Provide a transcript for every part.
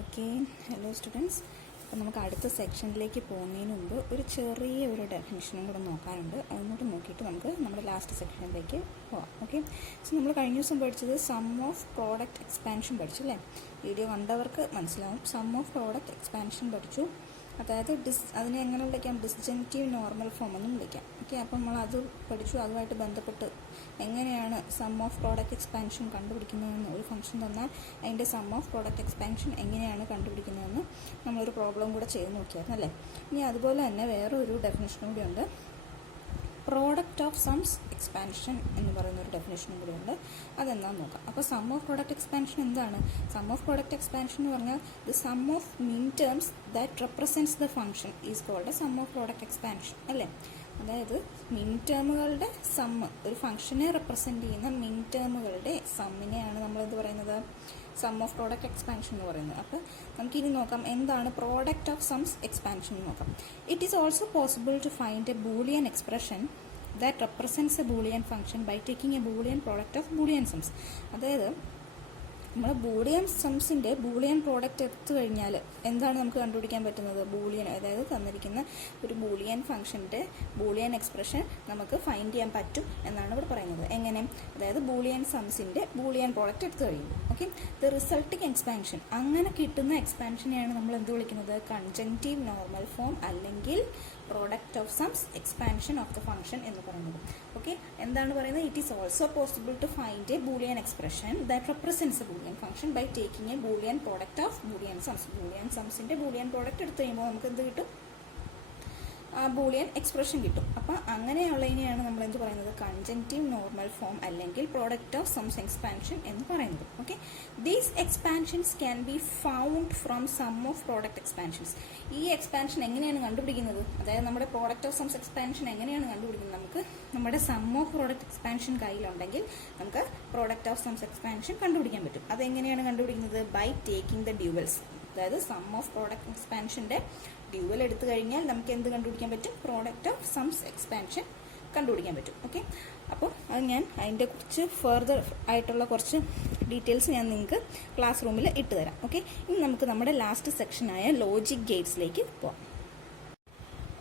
Okay, hello students. അപ്പോൾ നമുക്ക് അടുത്ത സെക്ഷനിലേക്ക് പോകുന്നതിന് മുമ്പ് ഒരു ഡെഫിനിഷനും കൂടെ നോക്കാനുണ്ട്. അതുകൊണ്ട് നോക്കിയിട്ട് നമുക്ക് നമ്മുടെ ലാസ്റ്റ് സെക്ഷനിലേക്ക് പോവാം. ഓക്കെ, സോ നമ്മൾ കഴിഞ്ഞ ദിവസം പഠിച്ചത് സം ഓഫ് പ്രോഡക്റ്റ് എക്സ്പാൻഷൻ പഠിച്ചു അല്ലേ? വീഡിയോ കണ്ടവർക്ക് മനസ്സിലാവും. സം ഓഫ് പ്രോഡക്റ്റ് എക്സ്പാൻഷൻ പഠിച്ചു. അതായത് അതിനെ എങ്ങനെ വിളിക്കാം? ഡിസ്ജങ്റ്റീവ് നോർമൽ ഫോം എന്നും വിളിക്കാം. ഓക്കെ, അപ്പം നമ്മൾ അത് പഠിച്ചു. അതുമായിട്ട് ബന്ധപ്പെട്ട് എങ്ങനെയാണ് സം ഓഫ് പ്രോഡക്റ്റ് എക്സ്പാൻഷൻ കണ്ടുപിടിക്കുന്നതെന്ന്, ഒരു ഫംഗ്ഷൻ തന്നാൽ അതിൻ്റെ സം ഓഫ് പ്രോഡക്റ്റ് എക്സ്പാൻഷൻ എങ്ങനെയാണ് കണ്ടുപിടിക്കുന്നതെന്ന് നമ്മളൊരു പ്രോബ്ലം കൂടെ ചെയ്ത് നോക്കിയായിരുന്നു അല്ലേ? ഇനി അതുപോലെ തന്നെ വേറൊരു ഡെഫിനിഷനും കൂടി ഉണ്ട്. പ്രോഡക്റ്റ് ഓഫ് സംസ് എക്സ്പാൻഷൻ എന്ന് പറയുന്ന ഒരു ഡെഫിനേഷനും കൂടി ഉണ്ട്. അതെന്താണെന്ന് നോക്കാം. അപ്പോൾ സം ഓഫ് പ്രോഡക്റ്റ് എക്സ്പാൻഷൻ എന്താണ്? സം ഓഫ് പ്രോഡക്റ്റ് എക്സ്പാൻഷൻ എന്ന് പറഞ്ഞാൽ the sum of minterms that represents the function is called sum of product expansion അല്ലേ? അതായത് മിൻ ടേമുകളുടെ സമ്മ്, ഒരു ഫംഗ്ഷനെ റെപ്രസെൻറ്റ് ചെയ്യുന്ന മിൻ ടേമുകളുടെ സമ്മിനെയാണ് നമ്മൾ എന്ത് പറയുന്നത്? സം ഓഫ് പ്രോഡക്റ്റ് എക്സ്പാൻഷൻ എന്ന് പറയുന്നത്. അപ്പോൾ നമുക്കിനി നോക്കാം എന്താണ് പ്രോഡക്റ്റ് ഓഫ് സംസ് എക്സ്പാൻഷൻ എന്ന് നോക്കാം. It is also possible to find a Boolean expression that represents a Boolean function by taking a Boolean product of Boolean sums. അതായത് നമ്മൾ ബൂളിയൻ സംസിൻ്റെ ബൂളിയൻ പ്രോഡക്റ്റ് എടുത്തു കഴിഞ്ഞാൽ എന്താണ് നമുക്ക് കണ്ടുപിടിക്കാൻ പറ്റുന്നത്? ബൂളിയൻ, അതായത് തന്നിരിക്കുന്ന ഒരു ബൂളിയൻ ഫംഗ്ഷൻ്റെ ബൂളിയൻ എക്സ്പ്രഷൻ നമുക്ക് ഫൈൻഡ് ചെയ്യാൻ പറ്റും എന്നാണ് ഇവിടെ പറയുന്നത്. എങ്ങനെ? അതായത് ബൂളിയൻ സംസിൻ്റെ ബൂളിയൻ പ്രോഡക്റ്റ് എടുത്തു കഴിയുമ്പോൾ. ഓക്കെ, ദ റിസൾട്ടിങ് എക്സ്പാൻഷൻ, അങ്ങനെ കിട്ടുന്ന എക്സ്പാൻഷനെയാണ് നമ്മൾ എന്ത് വിളിക്കുന്നത്? കൺജങ്റ്റീവ് നോർമൽ ഫോം അല്ലെങ്കിൽ product of sums expansion of the function എന്ന് പറയുന്നത്. ഓക്കെ, എന്താണ് പറയുന്നത്? It is also possible to find a Boolean expression that represents a Boolean function by taking a Boolean product of Boolean sums. Boolean സംസിന്റെ Boolean product എടുത്തു കഴിയുമ്പോൾ നമുക്ക് എന്ത് കിട്ടും? ബൂളിയൻ എക്സ്പ്രഷൻ കിട്ടും. അപ്പം അങ്ങനെയുള്ളതിനെയാണ് നമ്മൾ എന്ത് പറയുന്നത്? കൺജങ്റ്റീവ് നോർമൽ ഫോം അല്ലെങ്കിൽ പ്രോഡക്റ്റ് ഓഫ് സംസ് എക്സ്പാൻഷൻ എന്ന് പറയുന്നത്. Okay, these expansions can be found from sum of product expansions. ഈ എക്സ്പാൻഷൻ എങ്ങനെയാണ് കണ്ടുപിടിക്കുന്നത്? അതായത് നമ്മുടെ പ്രോഡക്റ്റ് ഓഫ് സംസ് എക്സ്പാൻഷൻ എങ്ങനെയാണ് കണ്ടുപിടിക്കുന്നത്? നമുക്ക് നമ്മുടെ സം ഓഫ് പ്രോഡക്റ്റ് എക്സ്പാൻഷൻ കയ്യിലുണ്ടെങ്കിൽ നമുക്ക് പ്രോഡക്റ്റ് ഓഫ് സംസ് എക്സ്പാൻഷൻ കണ്ടുപിടിക്കാൻ പറ്റും. അതെങ്ങനെയാണ് കണ്ടുപിടിക്കുന്നത്? By taking the duals. അതായത് സം ഓഫ് പ്രോഡക്റ്റ് എക്സ്പാൻഷൻ്റെ ഡ്യുവൽ എടുത്തു കഴിഞ്ഞാൽ നമുക്ക് എന്ത് കണ്ടുപിടിക്കാൻ പറ്റും? പ്രോഡക്റ്റ് ഓഫ് സംസ് എക്സ്പാൻഷൻ കണ്ടുപിടിക്കാൻ പറ്റും. ഓക്കെ, അപ്പോൾ അത് ഞാൻ അതിൻ്റെ കുറിച്ച് ഫർദർ ആയിട്ടുള്ള കുറച്ച് ഡീറ്റെയിൽസ് ഞാൻ നിങ്ങൾക്ക് ക്ലാസ് റൂമിൽ ഇട്ട് തരാം. ഓക്കെ, ഇനി നമുക്ക് നമ്മുടെ ലാസ്റ്റ് സെക്ഷനായ ലോജിക് ഗേറ്റ്സിലേക്ക് പോകാം.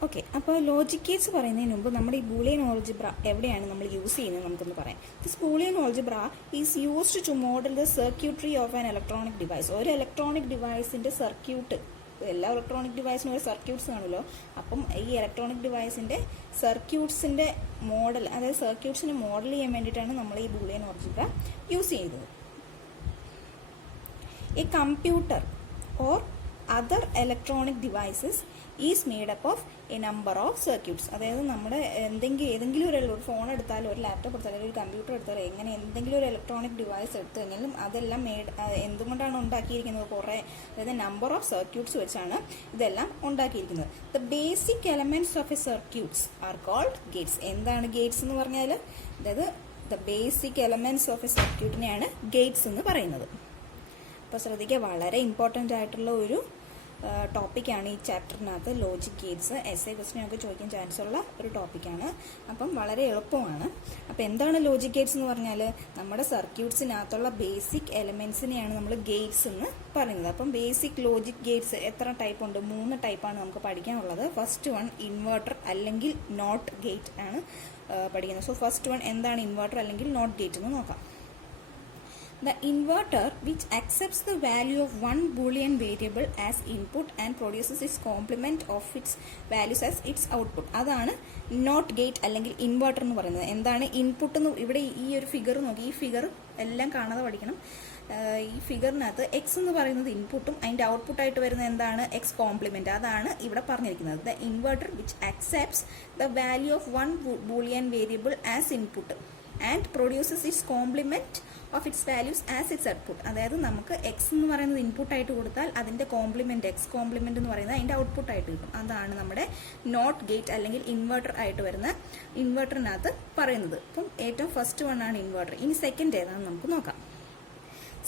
ഓക്കെ, അപ്പോൾ ലോജിക് ഗേറ്റ്സ് പറയുന്നതിന് മുമ്പ് നമ്മുടെ ഈ ബൂളിയൻ ഓൾജിബ്ര എവിടെയാണ് നമ്മൾ യൂസ് ചെയ്യുന്നത് നമുക്കൊന്ന് പറയാം. This Boolean algebra is used two model the circuitry of an electronic device. ഒരു ഇലക്ട്രോണിക് ഡിവൈസിൻ്റെ സർക്യൂട്ട്, എല്ലാ ഇലക്ട്രോണിക് ഡിവൈസിനും ഒരു സർക്യൂട്ട്സ് കാണുമല്ലോ. അപ്പം ഈ ഇലക്ട്രോണിക് ഡിവൈസിൻ്റെ സർക്യൂട്ട്സിൻ്റെ മോഡൽ, അതായത് സർക്യൂട്ട്സിനെ മോഡൽ ചെയ്യാൻ വേണ്ടിയിട്ടാണ് നമ്മൾ ഈ ബൂളിയൻ ഓൾജിബ്ര യൂസ് ചെയ്യുന്നത്. A computer or other electronic devices is made up of A number of circuits. അതായത് നമ്മുടെ ഏതെങ്കിലും ഒരു ഫോൺ എടുത്താലോ ഒരു ലാപ്ടോപ്പ് എടുത്താലോ ഒരു കമ്പ്യൂട്ടർ എടുത്താലോ എങ്ങനെ എന്തെങ്കിലും ഒരു ഇലക്ട്രോണിക് ഡിവൈസ് എടുത്തു കഴിഞ്ഞാലും അതെല്ലാം എന്തുകൊണ്ടാണ് ഉണ്ടാക്കിയിരിക്കുന്നത്? കുറേ, അതായത് നമ്പർ ഓഫ് സർക്യൂട്ട്സ് വെച്ചാണ് ഇതെല്ലാം ഉണ്ടാക്കിയിരിക്കുന്നത്. The basic elements of a circuits are called gates. എന്താണ് ഗേറ്റ്സ് എന്ന് പറഞ്ഞാൽ? അതായത് the basic elements of a സർക്യൂട്ടിനെയാണ് ഗേറ്റ്സ് എന്ന് പറയുന്നത്. അപ്പോൾ ശ്രദ്ധിക്കുക, വളരെ ഇമ്പോർട്ടൻ്റ് ആയിട്ടുള്ള ഒരു ടോപ്പിക്കാണ് ഈ ചാപ്റ്ററിനകത്ത് ലോജിക് ഗേറ്റ്സ്. എസ്എ ക്വസ്റ്റ്യനൊക്കെ ചോദിക്കാൻ ചാൻസ് ഉള്ള ഒരു ടോപ്പിക്കാണ്. അപ്പം വളരെ എളുപ്പമാണ്. അപ്പോൾ എന്താണ് ലോജിക് ഗേറ്റ്സ് എന്ന് പറഞ്ഞാൽ? നമ്മുടെ സർക്യൂട്ട്സിനകത്തുള്ള ബേസിക് എലമെന്റ്സിനെയാണ് നമ്മൾ ഗേറ്റ്സ് എന്ന് പറയുന്നത്. അപ്പം ബേസിക് ലോജിക് ഗേറ്റ്സ് എത്ര ടൈപ്പ് ഉണ്ട്? 3 ടൈപ്പാണ് നമുക്ക് പഠിക്കാനുള്ളത്. ഫസ്റ്റ് വൺ ഇൻവെർട്ടർ അല്ലെങ്കിൽ നോട്ട് ഗേറ്റ് ആണ് പഠിക്കുന്നത്. സോ ഫസ്റ്റ് വൺ എന്താണ് ഇൻവെർട്ടർ അല്ലെങ്കിൽ നോട്ട് ഗേറ്റ് എന്ന് നോക്കാം. The inverter, which accepts the value of one Boolean variable as input and produces its complement of its values as its output. അതാണ് not gate അല്ലെങ്കിൽ inverter എന്ന് പറയുന്നത്. എന്താണ് input എന്ന്? ഇവിടെ ഈ ഒരു ഫിഗർ നോക്കി, ഈ ഫിഗർ എല്ലാം കാണാതെ പഠിക്കണം. ഈ ഫിഗറിനകത്ത് എക്സ് എന്ന് പറയുന്നത് ഇൻപുട്ടും അതിൻ്റെ ഔട്ട്പുട്ടായിട്ട് വരുന്നത് എന്താണ്? X compliment. അതാണ് ഇവിടെ പറഞ്ഞിരിക്കുന്നത്. The inverter which accepts the value of one Boolean variable as input and produces it's compliment of its values as it's output. അതായത് നമുക്ക് എക്സ് എന്ന് പറയുന്നത് ഇൻപുട്ടായിട്ട് കൊടുത്താൽ അതിൻ്റെ കോംപ്ലിമെൻറ്റ്, എക്സ് കോംപ്ലിമെൻറ്റ് എന്ന് പറയുന്നത് അതിൻ്റെ ഔട്ട്പുട്ടായിട്ട് കിട്ടും. അതാണ് നമ്മുടെ നോട്ട് ഗേറ്റ് അല്ലെങ്കിൽ ഇൻവെർട്ടർ ആയിട്ട് വരുന്ന ഇൻവെർട്ടറിനകത്ത് പറയുന്നത്. അപ്പം ഏറ്റവും ഫസ്റ്റ് വൺ ആണ് ഇൻവെർട്ടർ. ഇനി സെക്കൻഡ് ഏതാണെന്ന് നമുക്ക് നോക്കാം.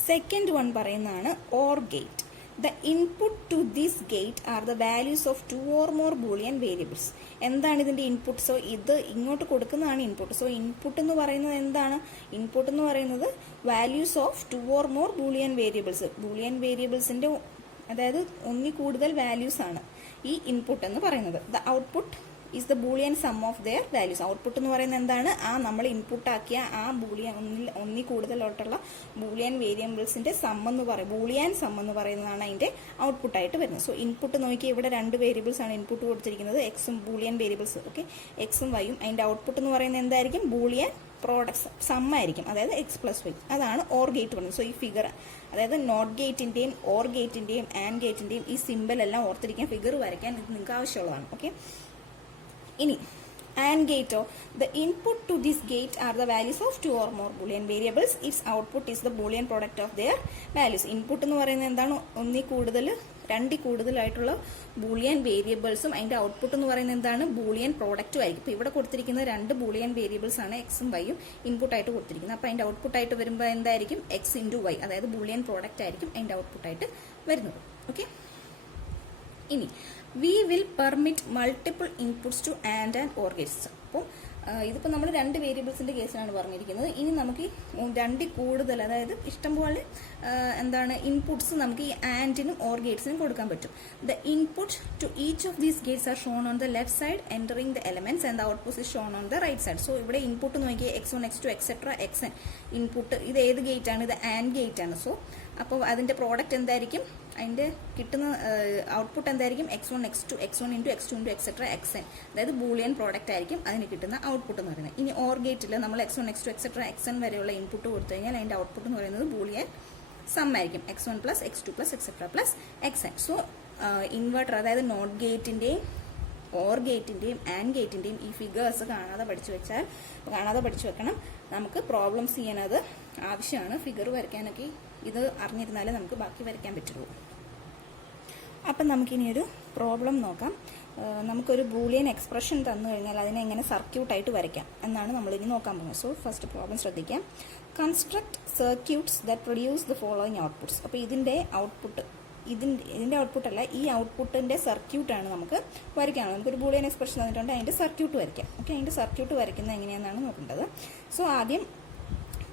സെക്കൻഡ് വൺ പറയുന്നതാണ് or gate. The input to this gate are the values of 2 or more Boolean variables. എന്താണ് ഇതിൻ്റെ ഇൻപുട്ട്? സോ ഇത് ഇങ്ങോട്ട് കൊടുക്കുന്നതാണ് ഇൻപുട്ട്. സോ ഇൻപുട്ട് എന്ന് പറയുന്നത് എന്താണ്? ഇൻപുട്ട് എന്ന് പറയുന്നത് values of 2 or more Boolean variables. Boolean വേരിയബിൾസിൻ്റെ അതായത് ഒന്നിൽ കൂടുതൽ വാല്യൂസ് ആണ് ഈ ഇൻപുട്ട് എന്ന് പറയുന്നത്. The output is the Boolean sum of their values. Output എന്ന് പറയുന്നത് എന്താണ്? ആ നമ്മൾ ഇൻപുട്ട് ആക്കിയ ആ ബൂളിയൻ ഒന്നിൽ കൂടുതലോട്ടുള്ള ബൂളിയൻ വേരിയബിൾസിന്റെ സം എന്ന് പറയും, ബൂളിയൻ സം എന്ന് പറയുന്നതാണ് അതിന്റെ ഔട്ട്പുട്ടായിട്ട് വരുന്നത്. സോ ഇൻപുട്ട് നോക്കി ഇവിടെ 2 വേരിയബിൾസ് ആണ് ഇൻപുട്ട് കൊടുത്തിരിക്കുന്നത്, എക്സും ബൂളിയൻ വേരിയബിൾസ്. ഓക്കെ, എക്സും വൈയും. അതിന്റെ ഔട്ട്പുട്ട് എന്ന് പറയുന്നത് എന്തായിരിക്കും? ബൂളിയൻ പ്രോഡക്ട്സ് സം ആയിരിക്കും, അതായത് എക്സ് പ്ലസ് വൈ. അതാണ് ഓർ ഗേറ്റ് പറയുന്നത്. സോ ഈ ഫിഗർ, അതായത് നോട്ട് ഗേറ്റിന്റെയും ഓർ ഗേറ്റിന്റെയും ആൻഡ് ഗേറ്റിന്റെയും ഈ സിമ്പിൾ എല്ലാം ഓർത്തിരിക്കാൻ, ഫിഗർ വരയ്ക്കാൻ ഇത് നിങ്ങൾക്ക് ആവശ്യമുള്ളതാണ്. ഓക്കെ, ഇനി AND gate, the input to this gate are the values of 2 or more boolean variables. Its output is the boolean product of their values. Input എന്ന് പറയുന്നത് എന്താണ്? ഒന്നിൽ കൂടുതൽ, 2 കൂടുതലായിട്ടുള്ള ബൂളിയൻ വേരിയബിൾസും അതിന്റെ ഔട്ട്പുട്ട് എന്ന് പറയുന്നത് എന്താണ്? ബൂളിയൻ പ്രോഡക്റ്റും ആയിരിക്കും. ഇപ്പോൾ ഇവിടെ കൊടുത്തിരിക്കുന്ന 2 ബൂളിയൻ വേരിയബിൾസ് ആണ് എക്സും വൈയും ഇൻപുട്ട് ആയിട്ട് കൊടുത്തിരിക്കുന്നത്. അപ്പോൾ അതിന്റെ ഔട്ട്പുട്ട് ആയിട്ട് വരുമ്പോൾ എന്തായിരിക്കും? എക്സ് ഇൻറ്റു വൈ, അതായത് ബൂളിയൻ പ്രോഡക്റ്റ് ആയിരിക്കും അതിന്റെ ഔട്ട്പുട്ട് ആയിട്ട് വരുന്നത്. ഓക്കെ, ഇനി we will permit multiple inputs to AND and OR gates. അപ്പോൾ ഇതിപ്പോൾ നമ്മൾ 2 വേരിയബിൾസിന്റെ കേസിലാണ് പറഞ്ഞിരിക്കുന്നത്. ഇനി നമുക്ക് 2 കൂടുതൽ, അതായത് ഇഷ്ടംപോലെ എന്താണ് ഇൻപുട്സ് നമുക്ക് ഈ ആൻഡിനും ഓർ ഗേറ്റ്സിനും കൊടുക്കാൻ പറ്റും. The input to each of these gates are shown on the left side entering the elements and the output is shown on the right side. So ഇവിടെ ഇൻപുട്ട് നോക്കി x1 x2 etcetera xn input. ഇത് ഏത് gate ആണ്? ഇത് and gate ആണ്. So അപ്പോൾ അതിന്റെ product എന്തായിരിക്കും? അതിന്റെ കിട്ടുന്ന ഔട്ട്പുട്ട് എന്തായിരിക്കും? x1 x2 x1 into x2 into etcetera xn, അതായത് ബൂളിയൻ പ്രോഡക്റ്റ് ആയിരിക്കും അതിന് കിട്ടുന്ന ഔട്ട്പുട്ട് എന്ന് പറയുന്നത്. ഇനി ഓർ ഗേറ്റിൽ നമ്മൾ x1 x2 എക്സെട്ര xn വരെയുള്ള ഇൻപുട്ട് കൊടുത്തു കഴിഞ്ഞാൽ അതിന്റെ ഔട്ട്പുട്ട് എന്ന് പറയുന്നത് ബൂളിയൻ സം ആയിരിക്കും, x1 plus x2 plus etcetera plus xn. So inverter, അതായത് നോട്ട് ഗേറ്റിന്റെയും ഓർ ഗേറ്റിന്റെയും ആൻഡ് ഗേറ്റിന്റെയും ഈ ഫിഗേഴ്സ് കാണാതെ പഠിച്ചു വെക്കണം. നമുക്ക് പ്രോബ്ലംസ് ചെയ്യാനത് ആവശ്യമാണ്. ഫിഗർ വരയ്ക്കാനൊക്കെ ഇത് അറിഞ്ഞിരുന്നാലേ നമുക്ക് ബാക്കി വരയ്ക്കാൻ പറ്റുള്ളൂ. അപ്പം നമുക്കിനിയൊരു പ്രോബ്ലം നോക്കാം. നമുക്കൊരു ബൂളിയൻ എക്സ്പ്രഷൻ തന്നു കഴിഞ്ഞാൽ അതിനെ എങ്ങനെ സർക്യൂട്ടായിട്ട് വരയ്ക്കാം എന്നാണ് നമ്മളിനി നോക്കാൻ പോകുന്നത്. സോ ഫസ്റ്റ് പ്രോബ്ലം ശ്രദ്ധിക്കാം. Construct circuits that produce the following outputs. അപ്പോൾ ഇതിൻ്റെ ഔട്ട്പുട്ട്, ഇതിൻ്റെ ഔട്ട്പുട്ടല്ല, ഈ ഔട്ട്പുട്ടിൻ്റെ സർക്യൂട്ടാണ് നമുക്ക് വരയ്ക്കാനുള്ളത്. നമുക്കൊരു ബൂളിയൻ എക്സ്പ്രഷൻ തന്നിട്ടുണ്ട്, അതിൻ്റെ സർക്യൂട്ട് വരയ്ക്കാം. ഓക്കെ, അതിൻ്റെ സർക്യൂട്ട് വരയ്ക്കുന്നത് എങ്ങനെയാണെന്നാണ് നോക്കേണ്ടത്. സോ ആദ്യം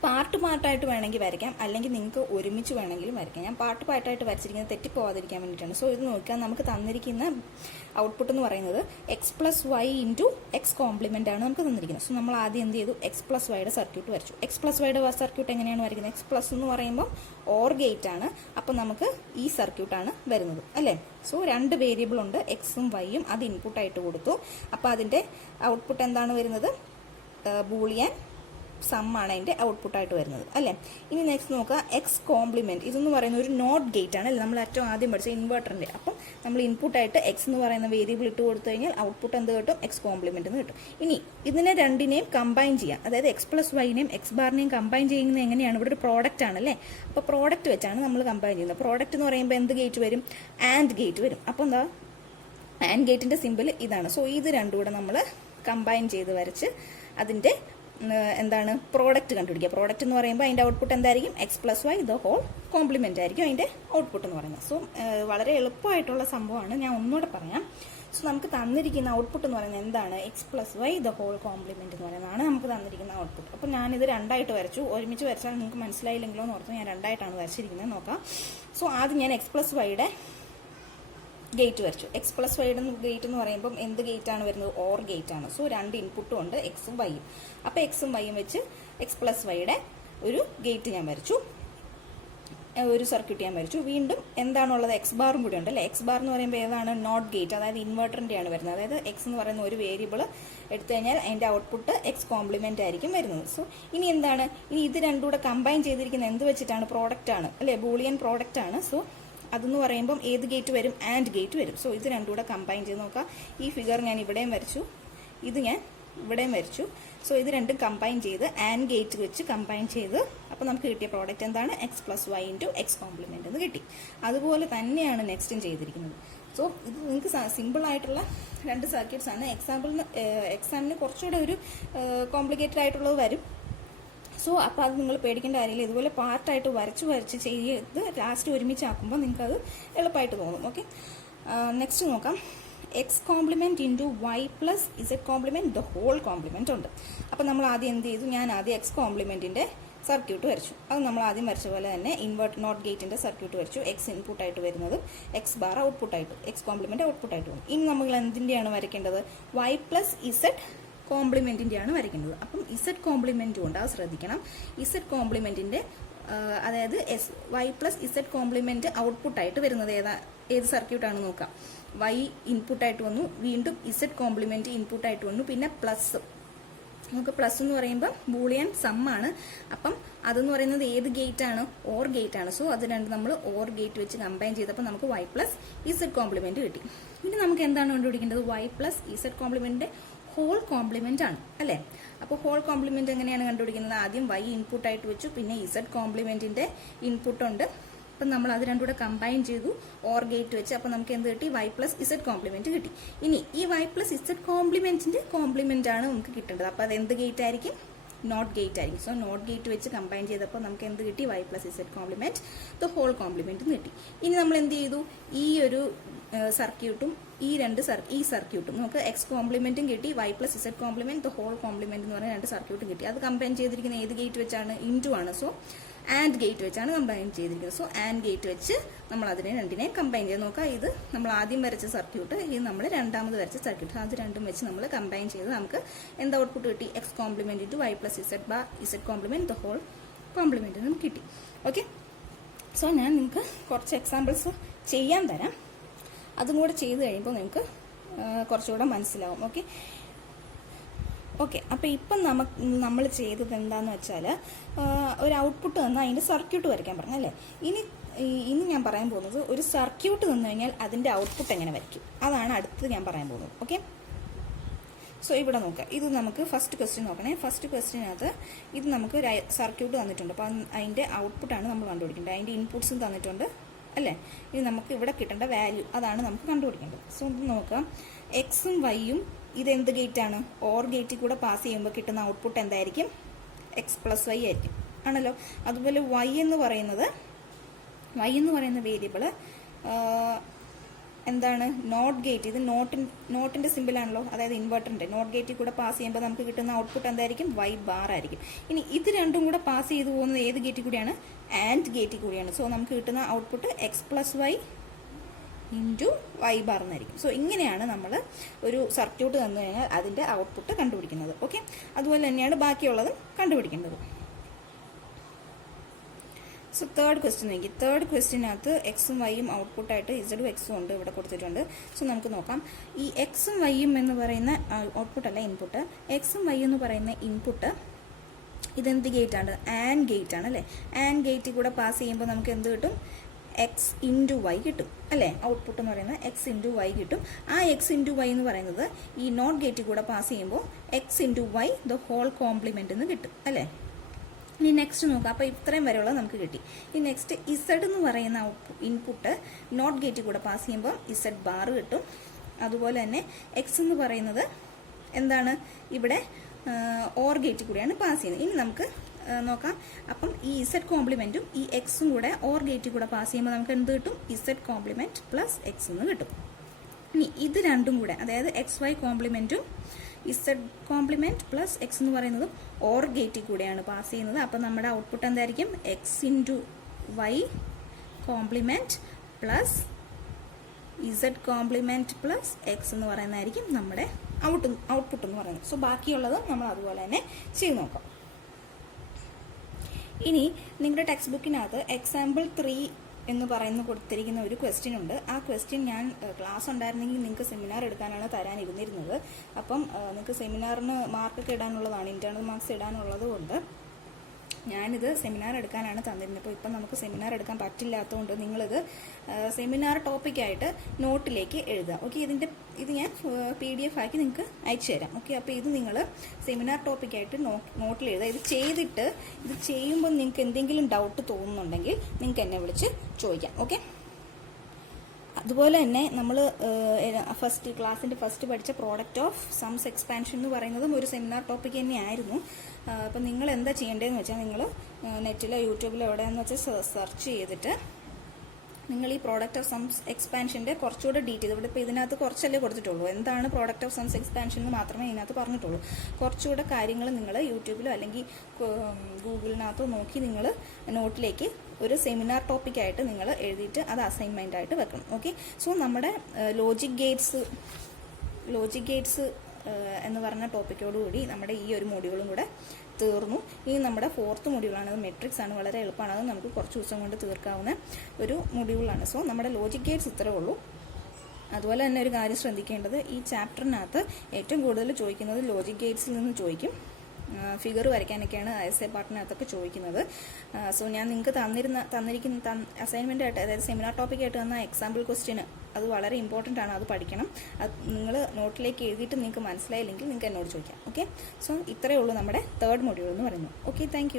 പാർട്ടായിട്ട് വേണമെങ്കിൽ വരയ്ക്കാം, അല്ലെങ്കിൽ നിങ്ങൾക്ക് ഒരുമിച്ച് വേണമെങ്കിലും വരയ്ക്കാം. ഞാൻ പാർട്ടായിട്ട് വരച്ചിരിക്കുന്നത് തെറ്റിപ്പോവാതിരിക്കാൻ വേണ്ടിയിട്ടാണ്. സോ ഇത് നോക്കാം. നമുക്ക് തന്നിരിക്കുന്ന ഔട്ട്പുട്ട് എന്ന് പറയുന്നത് x plus y into x complement ആണ് നമുക്ക് തന്നിരിക്കുന്നത്. സോ നമ്മൾ ആദ്യം എന്ത് ചെയ്തു? എക്സ് പ്ലസ് വൈയുടെ സർക്യൂട്ട് വരച്ചു. എക്സ് പ്ലസ് വൈയുടെ സർക്യൂട്ട് എങ്ങനെയാണ് വരയ്ക്കുന്നത്? എക്സ് പ്ലസ് എന്ന് പറയുമ്പോൾ ഓർ ഗേറ്റ് ആണ്. അപ്പോൾ നമുക്ക് ഈ സർക്യൂട്ടാണ് വരുന്നത്, അല്ലേ? സോ 2 വേരിയബിൾ ഉണ്ട്, എക്സും വൈയും. അത് ഇൻപുട്ടായിട്ട് കൊടുത്തു. അപ്പോൾ അതിൻ്റെ ഔട്ട്പുട്ട് എന്താണ് വരുന്നത്? ബൂളിയൻ സം ആണ് അതിൻ്റെ ഔട്ട്പുട്ടായിട്ട് വരുന്നത്, അല്ലേ? ഇനി നെക്സ്റ്റ് നോക്കുക, എക്സ് കോംപ്ലിമെന്റ്. ഇതെന്ന് പറയുന്ന ഒരു നോട്ട് ഗേറ്റ് ആണ്, അല്ലേ? നമ്മൾ ഏറ്റവും ആദ്യം പഠിച്ച ഇൻവെർട്ടറിന്റെ. അപ്പം നമ്മൾ ഇൻപുട്ടായിട്ട് എക്സ് എന്ന് പറയുന്ന വേരിയബിൾ ഇട്ട് കൊടുത്തു കഴിഞ്ഞാൽ ഔട്ട്പുട്ട് എന്ത് കിട്ടും? എക്സ് കോംപ്ലിമെന്റ് എന്ന് കിട്ടും. ഇനി ഇതിനെ രണ്ടിനെയും കമ്പൈൻ ചെയ്യാം, അതായത് എക്സ് പ്ലസ് വൈനെയും എക്സ് ബാറിനെയും കമ്പൈൻ ചെയ്യുന്നത് എങ്ങനെയാണ്? ഇവിടെ ഒരു പ്രോഡക്റ്റ് ആണ്, അല്ലേ? അപ്പോൾ പ്രോഡക്റ്റ് വെച്ചാണ് നമ്മൾ കമ്പൈൻ ചെയ്യുന്നത്. പ്രോഡക്റ്റ് എന്ന് പറയുമ്പോൾ എന്ത് ഗേറ്റ് വരും? ആൻഡ് ഗേറ്റ് വരും. അപ്പോൾ എന്താ? ആൻഡ് ഗേറ്റിന്റെ സിമ്പിൾ ഇതാണ്. സോ ഇത് രണ്ടും കൂടെ നമ്മൾ കമ്പൈൻ ചെയ്ത് വരച്ച് അതിന്റെ എന്താണ് പ്രോഡക്റ്റ് കണ്ടുപിടിക്കുക. പ്രോഡക്റ്റ് എന്ന് പറയുമ്പോൾ അതിൻ്റെ ഔട്ട്പുട്ട് എന്തായിരിക്കും? X plus y the whole complement ആയിരിക്കും അതിൻ്റെ ഔട്ട്പുട്ട് എന്ന് പറയുന്നത്. സോ വളരെ എളുപ്പമായിട്ടുള്ള സംഭവമാണ്, ഞാൻ ഒന്നുകൂടെ പറയാം. സോ നമുക്ക് തന്നിരിക്കുന്ന ഔട്ട്പുട്ട് എന്ന് പറയുന്നത് എന്താണ്? X plus y the whole complement എന്ന് പറയുന്നതാണ് നമുക്ക് തന്നിരിക്കുന്ന ഔട്ട്പുട്ട്. അപ്പോൾ ഞാനിത് 2ആയിട്ട് വരച്ചു. ഒരുമിച്ച് വരച്ചാൽ നിങ്ങൾക്ക് മനസ്സിലായില്ലെങ്കിലോ എന്ന് ഓർത്ത് ഞാൻ 2ആയിട്ടാണ് വരച്ചിരിക്കുന്നത്. നോക്കാം. സോ ആദ്യം ഞാൻ എക്സ് പ്ലസ് വൈയുടെ ഗേറ്റ് വരച്ചു. എക്സ് പ്ലസ് വൈയുടെ ഗേറ്റ് എന്ന് പറയുമ്പോൾ എന്ത് ഗേറ്റ് ആണ് വരുന്നത്? ഓർ ഗേറ്റ് ആണ്. സോ 2 ഇൻപുട്ടും ഉണ്ട്, എക്സും വൈയും. അപ്പോൾ എക്സും വൈയും വെച്ച് എക്സ് പ്ലസ് വൈയുടെ ഒരു ഗേറ്റ് ഞാൻ വരച്ചു, ഒരു സർക്യൂട്ട് ഞാൻ വരച്ചു. വീണ്ടും എന്താണുള്ളത്? എക്സ് ബാറും കൂടി ഉണ്ട്, അല്ലേ? എക്സ് ബാർ എന്ന് പറയുമ്പോൾ ഏതാണ്? നോട്ട് ഗേറ്റ്, അതായത് ഇൻവെർട്ടറിൻ്റെ ആണ് വരുന്നത്. അതായത് എക്സ് എന്ന് പറയുന്ന ഒരു വേരിയബിൾ എടുത്തു കഴിഞ്ഞാൽ അതിൻ്റെ ഔട്ട്പുട്ട് എക്സ് കോംപ്ലിമെന്റ് ആയിരിക്കും വരുന്നത്. സോ ഇനി എന്താണ്? ഇനി ഇത് രണ്ടും കൂടെ കമ്പൈൻ ചെയ്തിരിക്കുന്നത് എന്ത് വെച്ചിട്ടാണ്? പ്രോഡക്റ്റ് ആണ്, അല്ലേ? ബൂളിയൻ പ്രോഡക്റ്റ് ആണ്. സോ അതെന്ന് പറയുമ്പം ഏത് ഗേറ്റ് വരും? ആൻഡ് ഗേറ്റ് വരും. സോ ഇത് രണ്ടും കൂടെ കമ്പൈൻ ചെയ്ത് നോക്കാം. ഈ ഫിഗർ ഞാൻ ഇവിടെയും വരച്ചു, ഇത് ഞാൻ ഇവിടെയും വരച്ചു. സോ ഇത് രണ്ടും കമ്പൈൻ ചെയ്ത് ആൻഡ് ഗേറ്റ് വെച്ച് കമ്പൈൻ ചെയ്ത് അപ്പോൾ നമുക്ക് കിട്ടിയ പ്രോഡക്റ്റ് എന്താണ്? X plus y into x complement എന്ന് കിട്ടി. അതുപോലെ തന്നെയാണ് നെക്സ്റ്റും ചെയ്തിരിക്കുന്നത്. സോ ഇത് നിങ്ങൾക്ക് സിമ്പിൾ ആയിട്ടുള്ള 2 സർക്യൂട്ട്സ് ആണ്. എക്സാമിന് കുറച്ചുകൂടെ ഒരു കോംപ്ലിക്കേറ്റഡ് ആയിട്ടുള്ളത് വരും. സോ അപ്പോൾ അത് നിങ്ങൾ പേടിക്കേണ്ട കാര്യമില്ല. ഇതുപോലെ പാർട്ടായിട്ട് വരച്ച് ചെയ്ത് ലാസ്റ്റ് ഒരുമിച്ചാക്കുമ്പോൾ നിങ്ങൾക്കത് എളുപ്പമായിട്ട് തോന്നും. ഓക്കെ, നെക്സ്റ്റ് നോക്കാം. X complement into y plus Z complement the whole complement ഉണ്ട്. അപ്പം നമ്മൾ ആദ്യം എന്ത് ചെയ്തു? ഞാൻ ആദ്യം എക്സ് കോംപ്ലിമെന്റിന്റെ സർക്യൂട്ട് വരച്ചു. അത് നമ്മൾ ആദ്യം വരച്ച പോലെ തന്നെ നോട്ട് ഗേറ്റിന്റെ സർക്യൂട്ട് വരച്ചു. എക്സ് ഇൻപുട്ടായിട്ട് വരുന്നതും എക്സ് ബാർ ഔട്ട്പുട്ടായിട്ട്, എക്സ് കോംപ്ലിമെന്റ് ഔട്ട്പുട്ടായിട്ട് വരും. ഇനി നമ്മൾ എന്തിൻ്റെയാണ് വരയ്ക്കേണ്ടത്? വൈ പ്ലസ് ഇസഡ് കോംപ്ലിമെന്റിൻ്റെയാണ് വരയ്ക്കേണ്ടത്. അപ്പം ഇസഡ് കോംപ്ലിമെന്റും ഉണ്ട്, അത് ശ്രദ്ധിക്കണം. ഇസഡ് കോംപ്ലിമെന്റിന്റെ അതായത് വൈ പ്ലസ് ഇസഡ് കോംപ്ലിമെന്റ് ഔട്ട്പുട്ടായിട്ട് വരുന്നത് ഏത് സർക്യൂട്ടാണ് നോക്കാം. വൈ ഇൻപുട്ടായിട്ട് വന്നു, വീണ്ടും ഇസഡ് കോംപ്ലിമെന്റ് ഇൻപുട്ടായിട്ട് വന്നു, പിന്നെ പ്ലസ്. നമുക്ക് പ്ലസ് എന്ന് പറയുമ്പോൾ ബൂളിയൻ സം ആണ്. അപ്പം അതെന്ന് പറയുന്നത് ഏത് ഗേറ്റ് ആണ്? ഓർ ഗേറ്റ് ആണ്. സോ അത് രണ്ട് നമ്മൾ ഓർ ഗേറ്റ് വെച്ച് കമ്പൈൻ ചെയ്തപ്പോൾ നമുക്ക് വൈ പ്ലസ് ഇസഡ് കോംപ്ലിമെന്റ് കിട്ടി. ഇനി നമുക്ക് എന്താണ് കണ്ടുപിടിക്കേണ്ടത്? വൈ പ്ലസ് ഇസഡ് കോംപ്ലിമെന്റിന്റെ ഹോൾ കോംപ്ലിമെന്റ് ആണ് അല്ലേ? അപ്പോൾ ഹോൾ കോംപ്ലിമെന്റ് എങ്ങനെയാണ് കണ്ടുപിടിക്കുന്നത്? ആദ്യം വൈ ഇൻപുട്ടായിട്ട് വെച്ചു, പിന്നെ ഇസഡ് കോംപ്ലിമെന്റിന്റെ ഇൻപുട്ട് ഉണ്ട്. അപ്പം നമ്മൾ അത് രണ്ടും കൂടെ കമ്പൈൻ ചെയ്തു, ഓർ ഗേറ്റ് വെച്ച്. അപ്പം നമുക്ക് എന്ത് കിട്ടി? വൈ പ്ലസ് ഇസഡ് കോംപ്ലിമെന്റ് കിട്ടി. ഇനി ഈ വൈ പ്ലസ് ഇസഡ് കോംപ്ലിമെന്റിന്റെ കോംപ്ലിമെന്റ് ആണ് നമുക്ക് കിട്ടേണ്ടത്. അപ്പോൾ അത് എന്ത് ഗേറ്റ് ആയിരിക്കും? നോട്ട് ഗേറ്റ് ആയിരിക്കും. സോ നോട്ട് ഗേറ്റ് വെച്ച് കമ്പൈൻ ചെയ്തപ്പോൾ നമുക്ക് എന്ത് കിട്ടി? Y plus Z complement the whole complement കിട്ടി. ഇനി നമ്മൾ എന്ത് ചെയ്തു? ഈ ഒരു സർക്യൂട്ടും ഈ സർക്യൂട്ടും നമുക്ക് എക്സ് കോംപ്ലിമെന്റും കിട്ടി, y plus Z complement the whole complement എന്ന് പറയുന്ന രണ്ട് സർക്യൂട്ടും കിട്ടി. അത് കമ്പൈൻ ചെയ്തിരിക്കുന്ന ഏത് ഗേറ്റ് വെച്ചാണ്? ഇൻറ്റു ആണ്. സോ ആൻഡ് ഗേറ്റ് വെച്ചാണ് കമ്പൈൻ ചെയ്തിരിക്കുന്നത്. സോ ആൻഡ് ഗേറ്റ് വെച്ച് നമ്മൾ അതിനെ രണ്ടിനെയും കമ്പൈൻ ചെയ്ത് നോക്കാം. ഇത് നമ്മൾ ആദ്യം വരച്ച സർക്യൂട്ട്, ഇത് നമ്മൾ രണ്ടാമത് വരച്ച സർക്യൂട്ട്, അത് രണ്ടും വെച്ച് നമ്മൾ കമ്പൈൻ ചെയ്ത് നമുക്ക് എന്ത് ഔട്ട്പുട്ട് കിട്ടി? X complement into y plus Z complement the whole complement നമുക്ക് കിട്ടി. ഓക്കെ, സോ ഞാൻ നിങ്ങൾക്ക് കുറച്ച് എക്സാമ്പിൾസ് ചെയ്യാൻ തരാം. അതും കൂടെ ചെയ്ത് കഴിയുമ്പോൾ നിങ്ങൾക്ക് കുറച്ചുകൂടെ മനസ്സിലാവും. ഓക്കെ, അപ്പോൾ ഇപ്പം നമ്മൾ ചെയ്തത് എന്താണെന്ന് വെച്ചാൽ ഒരു ഔട്ട്പുട്ട് തന്നാൽ അതിൻ്റെ സർക്യൂട്ട് വരയ്ക്കാൻ പറഞ്ഞു അല്ലേ? ഇനി ഞാൻ പറയാൻ പോകുന്നത് ഒരു സർക്യൂട്ട് തന്നു കഴിഞ്ഞാൽ അതിൻ്റെ ഔട്ട്പുട്ട് എങ്ങനെ വരയ്ക്കും, അതാണ് അടുത്തത് ഞാൻ പറയാൻ പോകുന്നത്. ഓക്കെ, സോ ഇവിടെ നോക്കാം. ഇത് നമുക്ക് ഫസ്റ്റ് ക്വസ്റ്റ്യൻ നോക്കണേ. ഫസ്റ്റ് ക്വസ്റ്റ്യനകത്ത് ഇത് നമുക്ക് ഒരു സർക്യൂട്ട് തന്നിട്ടുണ്ട്. അപ്പം അതിൻ്റെ ഔട്ട്പുട്ടാണ് നമ്മൾ കണ്ടുപിടിക്കേണ്ടത്. അതിൻ്റെ ഇൻപുട്സും തന്നിട്ടുണ്ട് അല്ലേ? ഇനി നമുക്ക് ഇവിടെ കിട്ടേണ്ട വാല്യൂ അതാണ് നമുക്ക് കണ്ടുപിടിക്കേണ്ടത്. സോ ഇത് നോക്കാം. എക്സും വൈയും ഇതെന്ത് ഗേറ്റ് ആണ്? ഓർ ഗേറ്റിൽ കൂടെ പാസ് ചെയ്യുമ്പോൾ കിട്ടുന്ന ഔട്ട്പുട്ട് എന്തായിരിക്കും? എക്സ് പ്ലസ് വൈ ആയിരിക്കും ആണല്ലോ. അതുപോലെ വൈ എന്ന് പറയുന്ന വേരിയബിള് എന്താണ്? Not gate. ഇത് നോട്ടിന്റെ സിമ്പിളാണല്ലോ, അതായത് ഇൻവെർട്ടറിന്റെ. നോട്ട് ഗേറ്റിൽ കൂടെ പാസ് ചെയ്യുമ്പോൾ നമുക്ക് കിട്ടുന്ന ഔട്ട്പുട്ട് എന്തായിരിക്കും? വൈ ബാർ ആയിരിക്കും. ഇനി ഇത് രണ്ടും കൂടെ പാസ് ചെയ്തു പോകുന്നത് ഏത് ഗേറ്റിൽ കൂടിയാണ്? ആൻഡ് ഗേറ്റിൽ കൂടിയാണ്. സോ നമുക്ക് കിട്ടുന്ന output x plus y into y bar എന്നായിരിക്കും. സോ ഇങ്ങനെയാണ് നമ്മൾ ഒരു സർക്യൂട്ട് തന്നു കഴിഞ്ഞാൽ അതിൻ്റെ ഔട്ട്പുട്ട് കണ്ടുപിടിക്കുന്നത്. ഓക്കെ, അതുപോലെ തന്നെയാണ് ബാക്കിയുള്ളതും കണ്ടുപിടിക്കേണ്ടത്. സോ തേർഡ് ക്വസ്റ്റ്യൻ നോക്കി. തേർഡ് ക്വസ്റ്റ്യനകത്ത് എക്സും വൈയും ഔട്ട്പുട്ടായിട്ട് ഇസഡും എക്സും ഉണ്ട്, ഇവിടെ കൊടുത്തിട്ടുണ്ട്. സോ നമുക്ക് നോക്കാം. ഈ എക്സും വൈയും എന്ന് പറയുന്ന ഔട്ട്പുട്ട് അല്ല, ഇൻപുട്ട്. എക്സും വൈ എന്ന് പറയുന്ന ഇൻപുട്ട് ഇതെന്ത് ഗേറ്റ് ആണ്? ആൻഡ് ഗേറ്റ് ആണ് അല്ലേ? ആൻഡ് ഗേറ്റിൽ കൂടെ പാസ് ചെയ്യുമ്പോൾ നമുക്ക് എന്ത് കിട്ടും? എക്സ് ഇൻറ്റു വൈ കിട്ടും അല്ലേ? ഔട്ട്പുട്ട് എന്ന് പറയുന്നത് എക്സ് ഇൻറ്റു വൈ കിട്ടും. ആ എക്സ് ഇൻറ്റു വൈ എന്ന് പറയുന്നത് ഈ നോട്ട് ഗേറ്റിൽ കൂടെ പാസ് ചെയ്യുമ്പോൾ x into y the whole complement എന്ന് കിട്ടും അല്ലേ? ഇനി നെക്സ്റ്റ് നോക്കാം. അപ്പോൾ ഇത്രയും വരെയുള്ളത് നമുക്ക് കിട്ടി. ഈ നെക്സ്റ്റ് ഇസഡ് എന്ന് പറയുന്ന ഇൻപുട്ട് നോട്ട് ഗേറ്റിൽ കൂടെ പാസ് ചെയ്യുമ്പോൾ ഇസഡ് ബാർ കിട്ടും. അതുപോലെ തന്നെ എക്സ് എന്ന് പറയുന്നത് എന്താണ്? ഇവിടെ ഓർ ഗേറ്റിൽ കൂടെയാണ് പാസ് ചെയ്യുന്നത്. ഇനി നമുക്ക് നോക്കാം. അപ്പം ഈ ഇസഡ് കോംപ്ലിമെന്റും ഈ എക്സും കൂടെ ഓർ ഗേറ്റിൽ കൂടെ പാസ് ചെയ്യുമ്പോൾ നമുക്ക് എന്ത് കിട്ടും? ഇസഡ് കോംപ്ലിമെന്റ് പ്ലസ് എക്സ് എന്ന് കിട്ടും. ഇനി ഇത് രണ്ടും കൂടെ, അതായത് എക്സ് വൈ കോംപ്ലിമെന്റും ഇസഡ് കോംപ്ലിമെന്റ് പ്ലസ് എക്സ് എന്ന് പറയുന്നത് ഓർ ഗേറ്റിൽ കൂടെയാണ് പാസ് ചെയ്യുന്നത്. അപ്പം നമ്മുടെ ഔട്ട്പുട്ട് എന്തായിരിക്കും? X into y complement plus Z complement plus X എന്ന് പറയുന്നതായിരിക്കും നമ്മുടെ ഔട്ട്പുട്ട് എന്ന് പറയുന്നത്. സോ ബാക്കിയുള്ളത് നമ്മൾ അതുപോലെ തന്നെ ചെയ്ത് നോക്കാം. ഇനി നിങ്ങളുടെ ടെക്സ്റ്റ് ബുക്കിനകത്ത് എക്സാമ്പിൾ 3 എന്ന് പറയുന്ന കൊടുത്തിരിക്കുന്ന ഒരു ക്വസ്റ്റ്യൻ ഉണ്ട്. ആ ക്വസ്റ്റ്യൻ ഞാൻ ക്ലാസ് ഉണ്ടായിരുന്നെങ്കിൽ നിങ്ങൾക്ക് സെമിനാർ എടുക്കാനാണ് തരാനിരുന്നിരുന്നത്. അപ്പം നിങ്ങൾക്ക് സെമിനാറിന് മാർക്കൊക്കെ ഇടാനുള്ളതാണ്, ഇന്റേണൽ മാർക്സ് ഇടാനുള്ളത് കൊണ്ട് ഞാനിത് സെമിനാർ എടുക്കാനാണ് തന്നിരുന്നത്. അപ്പോൾ ഇപ്പം നമുക്ക് സെമിനാർ എടുക്കാൻ പറ്റില്ലാത്തതുകൊണ്ട് നിങ്ങളിത് സെമിനാർ ടോപ്പിക്കായിട്ട് നോട്ടിലേക്ക് എഴുതുക. ഓക്കെ, ഇത് ഞാൻ PDF ആക്കി നിങ്ങൾക്ക് അയച്ചു തരാം. ഓക്കെ, അപ്പോൾ ഇത് നിങ്ങൾ സെമിനാർ ടോപ്പിക്കായിട്ട് നോട്ടിൽ എഴുതുക. ഇത് ചെയ്യുമ്പോൾ നിങ്ങൾക്ക് എന്തെങ്കിലും ഡൗട്ട് തോന്നുന്നുണ്ടെങ്കിൽ നിങ്ങൾക്ക് എന്നെ വിളിച്ച് ചോദിക്കാം. ഓക്കെ, അതുപോലെ തന്നെ നമ്മൾ ക്ലാസ്സിൻ്റെ ഫസ്റ്റ് പഠിച്ച പ്രോഡക്റ്റ് ഓഫ് സംസ് എക്സ്പാൻഷൻ എന്ന് പറയുന്നതും ഒരു സെമിനാർ ടോപ്പിക് തന്നെയായിരുന്നു. അപ്പം നിങ്ങൾ എന്താ ചെയ്യേണ്ടതെന്ന് വെച്ചാൽ നിങ്ങൾ നെറ്റിലോ യൂട്യൂബിലോ എവിടെയെന്ന് വെച്ചാൽ സെർച്ച് ചെയ്തിട്ട് നിങ്ങൾ ഈ പ്രോഡക്റ്റ് ഓഫ് സംസ് എക്സ്പാൻഷൻ്റെ കുറച്ചുകൂടെ ഡീറ്റെയിൽ, ഇവിടെ ഇപ്പോൾ ഇതിനകത്ത് കുറച്ചല്ലേ കൊടുത്തിട്ടുള്ളൂ, എന്താണ് പ്രോഡക്റ്റ് ഓഫ് സംസ് എക്സ്പാൻഷൻ എന്ന് മാത്രമേ ഇതിനകത്ത് പറഞ്ഞിട്ടുള്ളൂ. കുറച്ചുകൂടെ കാര്യങ്ങൾ നിങ്ങൾ യൂട്യൂബിലോ അല്ലെങ്കിൽ ഗൂഗിളിനകത്തോ നോക്കി നിങ്ങൾ നോട്ടിലേക്ക് ഒരു സെമിനാർ ടോപ്പിക്കായിട്ട് നിങ്ങൾ എഴുതിയിട്ട് അത് അസൈൻമെൻ്റ് ആയിട്ട് വെക്കണം. ഓക്കെ, സോ നമ്മുടെ ലോജിക് ഗേറ്റ്സ് എന്ന് പറഞ്ഞ ടോപ്പിക്കോടുകൂടി നമ്മുടെ ഈ ഒരു മൊഡ്യൂളും കൂടെ തീർന്നു. ഇനി നമ്മുടെ 4th മൊഡ്യൂളാണ്, അത് മെട്രിക്സ് ആണ്. വളരെ എളുപ്പമാണ്, അത് നമുക്ക് കുറച്ച് ദിവസം കൊണ്ട് തീർക്കാവുന്ന ഒരു മൊഡ്യൂളാണ്. സോ നമ്മുടെ ലോജിക് ഗേറ്റ്സ് ഇത്രേ ഉള്ളൂ. അതുപോലെ തന്നെ ഒരു കാര്യം ശ്രദ്ധിക്കേണ്ടത്, ഈ ചാപ്റ്ററിനകത്ത് ഏറ്റവും കൂടുതൽ ചോദിക്കുന്നത് ലോജിക് ഗേറ്റ്സിൽ നിന്ന് ചോദിക്കും. ഫിഗർ വരയ്ക്കാനൊക്കെയാണ് എസ്എ പാർട്ടിനകത്തൊക്കെ ചോദിക്കുന്നത്. സോ ഞാൻ നിങ്ങൾക്ക് തന്നിരിക്കുന്ന അസൈൻമെൻ്റ് ആയിട്ട്, അതായത് സെമിനാർ ടോപ്പിക്കായിട്ട് തന്ന എക്സാമ്പിൾ ക്വസ്റ്റ്യൻ, അത് വളരെ ഇമ്പോർട്ടൻ്റ് ആണ്, അത് പഠിക്കണം. അത് നിങ്ങൾ നോട്ടിലേക്ക് എഴുതിയിട്ട് നിങ്ങൾക്ക് മനസ്സിലായില്ലെങ്കിൽ നിങ്ങൾക്ക് എന്നോട് ചോദിക്കാം. ഓക്കെ, സോ ഇത്രയേ ഉള്ളൂ നമ്മുടെ 3rd മൊഡ്യൂൾ എന്ന് പറയുന്നത്. Okay, thank